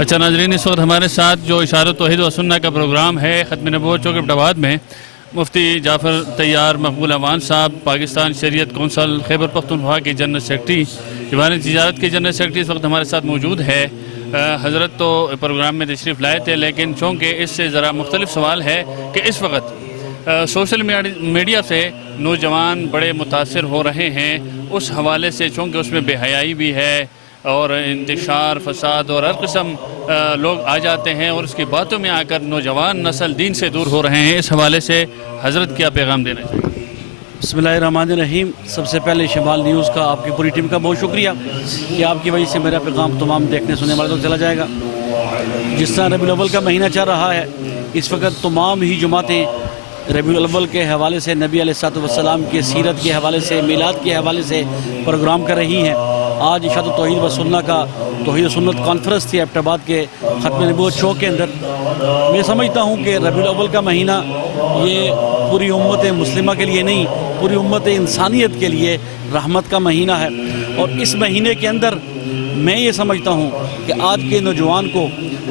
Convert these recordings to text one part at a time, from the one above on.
अच्छा नाजरीन, इस वक्त हमारे साथ जो इशारत तौहीद व सुन्नह का प्रोग्राम है ख़त्म नबूवत चौक इब्टाबाद में मुफ्ती जाफ़र तैयार मकबूल अवान साहब, पाकिस्तान शरीयत कौंसल खैबर पख्तूनख्वा के जनरल सेक्रेटरी, दीवान तिजारत के जनरल सेक्रेटरी इस वक्त हमारे साथ मौजूद है। हज़रत तो प्रोग्राम में तशरीफ़ लाए थे, लेकिन चूँकि इससे ज़रा मुख्तलिफ सवाल है कि इस वक्त सोशल मीडिया से नौजवान बड़े मुतासर हो रहे हैं। उस हवाले से चूँकि उसमें बेहयाई भी है और इंतशार, फसाद और हर किस्म लोग आ जाते हैं और उसकी बातों में आकर नौजवान नस्ल दीन से दूर हो रहे हैं। इस हवाले से हज़रत क्या पैगाम देना चाहिए? बिस्मिल्लाहिर्रहमानिर्रहीम। सबसे पहले शमाल न्यूज़ का, आपकी पूरी टीम का बहुत शुक्रिया कि आपकी वजह से मेरा पैगाम तमाम देखने सुनने वाले तक चला जाएगा। जिस तरह रबीउल अव्वल का महीना चल रहा है, इस वक्त तमाम ही जमातें रबीउल अव्वल के हवाले से, नबी अलैहिस्सलाम के सीरत के हवाले से, मिलाद के हवाले से प्रोग्राम कर रही हैं। आज इशारत तौहीद व सुन्नह का तौहीद सुन्नत कॉन्फ्रेंस थी एबटाबाद के ख़त्म नबूवत चौक के अंदर। मैं समझता हूँ कि रबीउल अव्वल का महीना ये पूरी उम्मत मुस्लिमा के लिए नहीं, पूरी उम्मत इंसानियत के लिए रहमत का महीना है। और इस महीने के अंदर मैं ये समझता हूँ कि आज के नौजवान को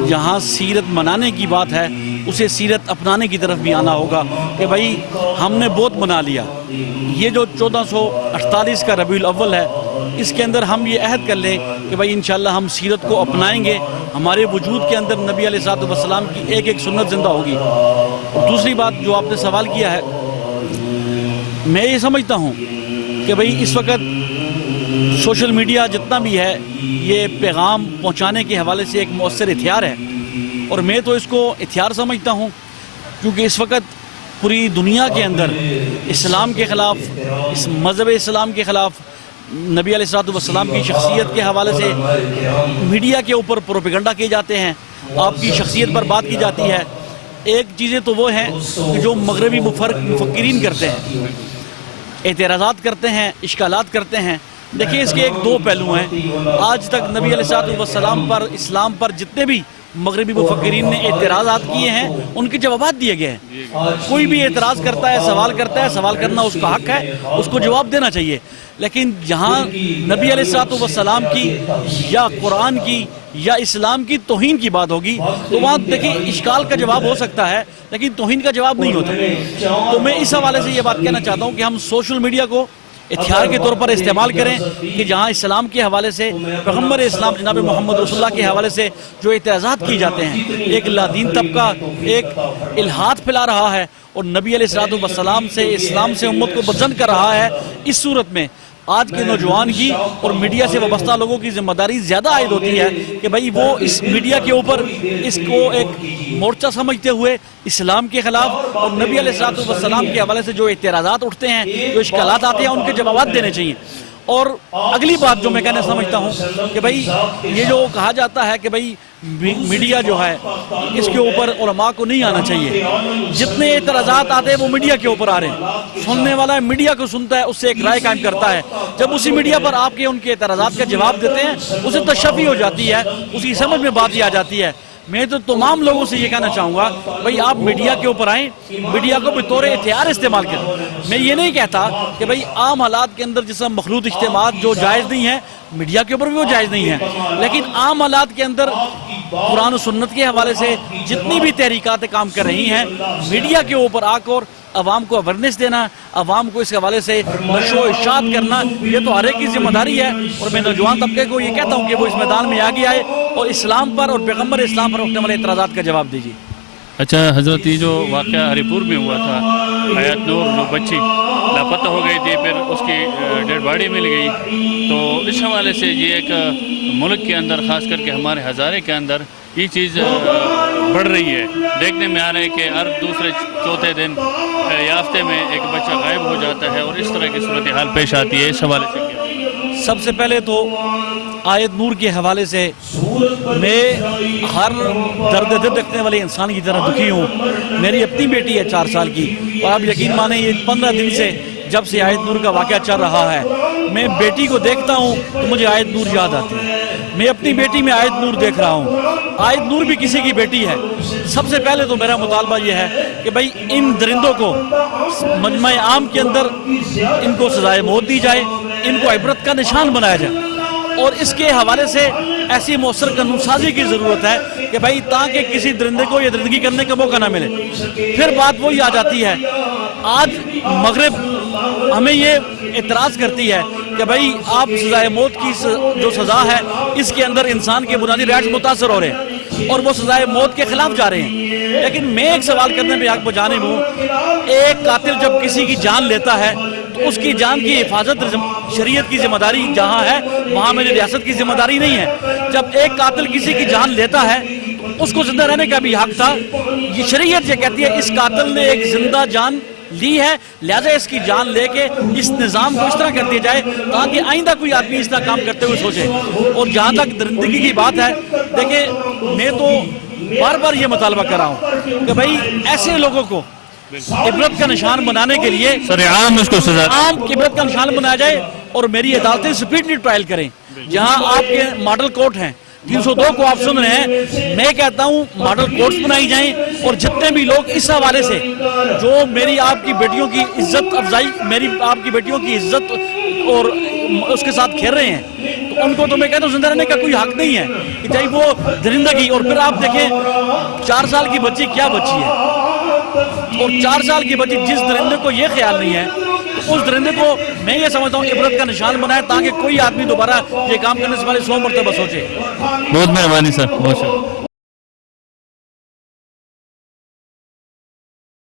जहाँ सीरत मनाने की बात है, उसे सीरत अपनाने की तरफ भी आना होगा कि भाई हमने बहुत मना लिया। ये जो 1448 का रबीउल अव्वल है, इसके अंदर हम ये अहद कर लें कि भाई इंशाअल्लाह हम सीरत को अपनाएंगे। हमारे वजूद के अंदर नबी अलैहिस्सलाम की एक एक सुन्नत ज़िंदा होगी। और दूसरी बात जो आपने सवाल किया है, मैं ये समझता हूँ कि भाई इस वक्त सोशल मीडिया जितना भी है, ये पैगाम पहुँचाने के हवाले से एक मौसर हथियार है। और मैं तो इसको हथियार समझता हूँ क्योंकि इस वक्त पूरी दुनिया के अंदर इस्लाम के ख़िलाफ़, इस मज़हब इस्लाम के ख़िलाफ़, नबी अलैहिस्सलाम की शख्सियत के हवाले से मीडिया के ऊपर प्रोपेगेंडा किए जाते हैं, आपकी शख्सियत पर बात की जाती है। एक चीज़ें तो वो हैं कि जो मगरबी मुफक्किरीन करते हैं, एतराज़ात करते हैं, इश्कालात करते हैं। देखिए, इसके एक दो पहलू हैं। आज तक नबी अलैहिस्सलाम पर, इस्लाम पर जितने भी मगरबी मुफक्किरीन ने एतराज़ात किए हैं, उनके जवाब दिए गए हैं। कोई भी एतराज़ करता है, सवाल करता है, सवाल करना उसका हक है, उसको जवाब देना चाहिए। लेकिन जहाँ नबी अलैहिस्सलाम की या कुरान की या इस्लाम की तौहीन की बात होगी, तो वहाँ देखिए इश्काल का जवाब हो सकता है, लेकिन तौहीन का जवाब नहीं होता। तो मैं इस हवाले से ये बात कहना चाहता हूँ कि हम सोशल मीडिया को हथियार के तौर पर इस्तेमाल करें कि जहाँ इस्लाम के हवाले से, पैगम्बर इस्लाम जनाब मोहम्मद रसूलुल्लाह के हवाले से जो एतराज़ात की जाते हैं, एक लादीन तबका एक इल्हाद फैला रहा है और नबी अलैहिस्सलाम से, इस्लाम से उम्मत को बदजन कर रहा है। इस सूरत में आज के नौजवान की और मीडिया से वाबस्ता लोगों की जिम्मेदारी ज़्यादा आयद होती है कि भाई वो इस मीडिया के ऊपर इसको एक मोर्चा समझते हुए इस्लाम के ख़िलाफ़ और नबी अलैहिस्सलाम के हवाले से जो एतराज़ात उठते हैं, जो इश्कालात आते हैं, उनके जवाब देने चाहिए। और अगली बात जो मैं कहना समझता हूँ कि भाई ये जो कहा जाता है कि भाई मीडिया जो है, इसके ऊपर उलमा को नहीं आना चाहिए। जितने एतराज़ात आते हैं वो मीडिया के ऊपर आ रहे हैं। सुनने वाला मीडिया को सुनता है, उससे एक राय कायम करता है। जब उसी मीडिया पर आपके उनके एतराज़ात का जवाब देते हैं, उसे तशफ़ी हो जाती है, उसकी समझ में बात ही आ जाती है। मैं तो तमाम लोगों से ये कहना चाहूँगा, भाई आप मीडिया के ऊपर आएँ, मीडिया को बतौर हथियार इस्तेमाल करें। मैं ये नहीं कहता कि भाई आम हालात के अंदर जिसम मखलूत इज्तिमात जो जायज़ नहीं है, मीडिया के ऊपर भी वो जायज़ नहीं है। लेकिन आम हालात के अंदर कुरान और सुन्नत के हवाले से जितनी भी तहरीकात काम कर रही हैं, मीडिया के ऊपर आकर अवाम को अवेयरनेस देना, अवाम को इस हवाले से नशो इशात करना, ये तो हर एक की जिम्मेदारी है। और मैं नौजवान तबके को ये कहता हूँ कि वो इस मैदान में आगे आए और इस्लाम पर और पैगम्बर इस्लाम पर उठने वाले एतराज़ात का जवाब दीजिए। अच्छा हज़रत, ये जो वाक़या हरीपुर में हुआ था, हयात नूर जो बच्ची लापता हो गई थी, फिर उसकी डेड बॉडी मिल गई, तो इस हवाले से ये एक मुल्क के अंदर, ख़ास करके हमारे हज़ारे के अंदर ये चीज़ बढ़ रही है। देखने में आ रहा है कि हर दूसरे चौथे दिन या हफ्ते में एक बच्चा गायब हो जाता है और इस तरह की सूरत हाल पेश आती है। इस हवाले से क्या? सबसे पहले तो आयत नूर के हवाले से मैं हर दर्द दिल रखने वाले इंसान की तरह दुखी हूँ। मेरी अपनी बेटी है 4 साल की, और आप यकीन माने ये 15 दिन से जब से आयत नूर का वाक़या चल रहा है, मैं बेटी को देखता हूँ तो मुझे आयत नूर याद आती है। मैं अपनी बेटी में आयत नूर देख रहा हूँ। आयत नूर भी किसी की बेटी है। सबसे पहले तो मेरा मुतालबा ये है कि भाई इन दरिंदों को मजमा आम के अंदर इनको सजाए मौत दी जाए, इनको इबरत का निशान बनाया जाए। और इसके हवाले से ایسی مؤثر قانون سازی کی ضرورت ہے کہ بھائی تاکہ کسی درندے کو یہ درندگی کرنے کا موقع نہ ملے. پھر بات وہی آ جاتی ہے, آج مغرب ہمیں یہ اعتراض کرتی ہے کہ بھائی آپ سزائے موت کی جو سزا ہے اس کے اندر انسان کے بنیادی رائٹس متاثر ہو رہے ہیں اور وہ سزائے موت کے خلاف جا رہے ہیں. لیکن میں ایک سوال کرنے پہ حق بجانب ہوں, ایک قاتل جب کسی کی جان لیتا ہے تو اس کی جان کی حفاظت شریعت کی ذمہ داری جہاں ہے وہاں میری ریاست کی ذمہ داری نہیں ہے. جب ایک قاتل کسی کی جان لیتا ہے اس کو زندہ رہنے کا بھی حق تھا. یہ شریعت یہ کہتی ہے اس قاتل نے ایک زندہ جان لی ہے, لہذا اس کی جان لے کے اس نظام کو اس طرح کر دیا جائے تاکہ آئندہ کوئی آدمی اس طرح کام کرتے ہوئے سوچے. اور جہاں تک درندگی کی بات ہے, دیکھیں میں تو بار بار یہ مطالبہ کر رہا ہوں کہ بھائی ایسے لوگوں کو عبرت کا نشان بنانے کے لیے عام اس کو سزا عام عبرت کا نشان بنایا جائے اور میری عدالتیں سپیڈلی ٹرائل کریں. جہاں آپ کے ماڈل کورٹ ہیں 302 کو آپ سن رہے ہیں, میں کہتا ہوں ماڈل کورٹس بنائی جائیں اور جتنے بھی لوگ اس حوالے سے جو میری آپ کی بیٹیوں کی عزت افزائی, میری آپ کی بیٹیوں کی عزت اور اس کے ساتھ کھیل رہے ہیں تو ان کو تو میں کہتا ہوں زندہ رہنے کا کوئی حق نہیں ہے کہ چاہے وہ درندگی. اور پھر آپ دیکھیں 4 سال کی بچی کیا بچی ہے, اور 4 سال کی بچی جس درندے کو یہ خیال نہیں ہے تو اس درندے کو میں یہ سمجھتا ہوں عبرت کا نشان بنائے تاکہ کوئی آدمی دوبارہ یہ کام کرنے سے پہلے 100 مرتبہ سوچے. بہت مہربانی سر, بہت شکریہ.